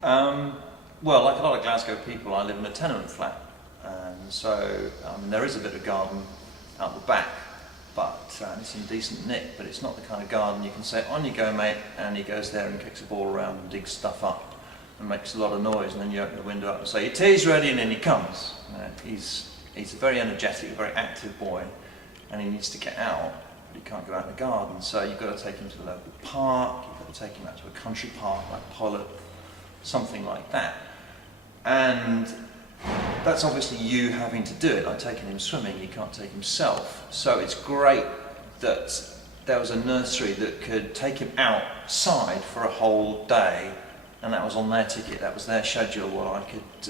Um, well, like a lot of Glasgow people, I live in a tenement flat, and so there is a bit of garden out the back, but it's in decent nick, but it's not the kind of garden you can say, on you go mate, and he goes there and kicks a ball around and digs stuff up and makes a lot of noise, and then you open the window up and say, your tea's ready, and then he comes. He's a very energetic, very active boy, and he needs to get out, but he can't go out in the garden, so you've got to take him to the local park, you've got to take him out to a country park like Pollock, something like that. And that's obviously you having to do it, like taking him swimming, he can't take himself. So it's great that there was a nursery that could take him outside for a whole day, and that was on their ticket, that was their schedule, while I could,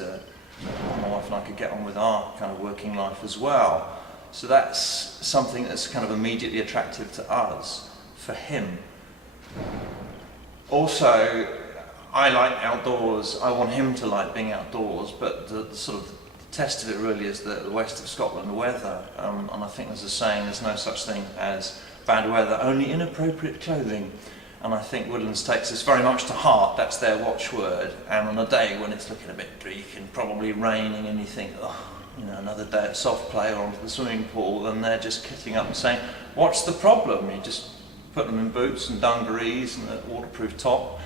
my wife and I could get on with our kind of working life as well. So that's something that's kind of immediately attractive to us, for him. Also, I like outdoors, I want him to like being outdoors, but the sort of test of it really is the west of Scotland weather, and I think there's a saying, there's no such thing as bad weather, only inappropriate clothing, and I think Woodlands takes this very much to heart. That's their watchword, and on a day when it's looking a bit bleak and probably raining and you think, oh, you know, another day at soft play or onto the swimming pool, then they're just kitting up and saying, what's the problem? You just put them in boots and dungarees and a waterproof top,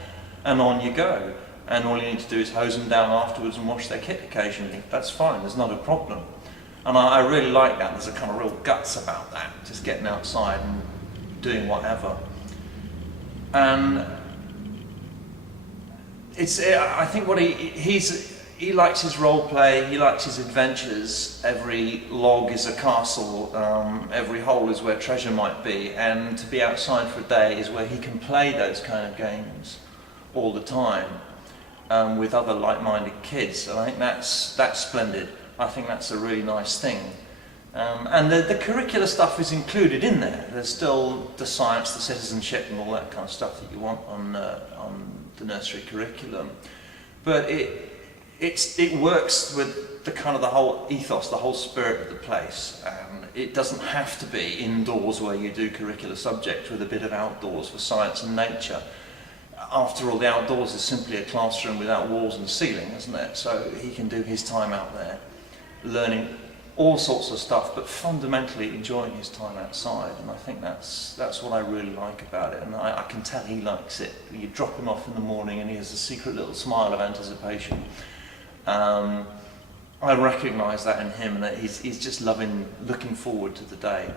and on you go. And all you need to do is hose them down afterwards and wash their kit occasionally. That's fine, there's not a problem. And I really like that, there's a kind of real guts about that, just getting outside and doing whatever. And I think what he likes his role play, he likes his adventures. Every log is a castle, every hole is where treasure might be, and to be outside for a day is where he can play those kind of games all the time with other like-minded kids, and I think that's splendid. I think that's a really nice thing. And the curricular stuff is included in there. There's still the science, the citizenship and all that kind of stuff that you want on the nursery curriculum. But it works with the kind of the whole ethos, the whole spirit of the place. It doesn't have to be indoors where you do curricular subjects with a bit of outdoors for science and nature. After all, the outdoors is simply a classroom without walls and ceiling, isn't it? So he can do his time out there, learning all sorts of stuff, but fundamentally enjoying his time outside. And I think that's what I really like about it. And I can tell he likes it. You drop him off in the morning and he has a secret little smile of anticipation. I recognise that in him, and that he's just looking forward to the day.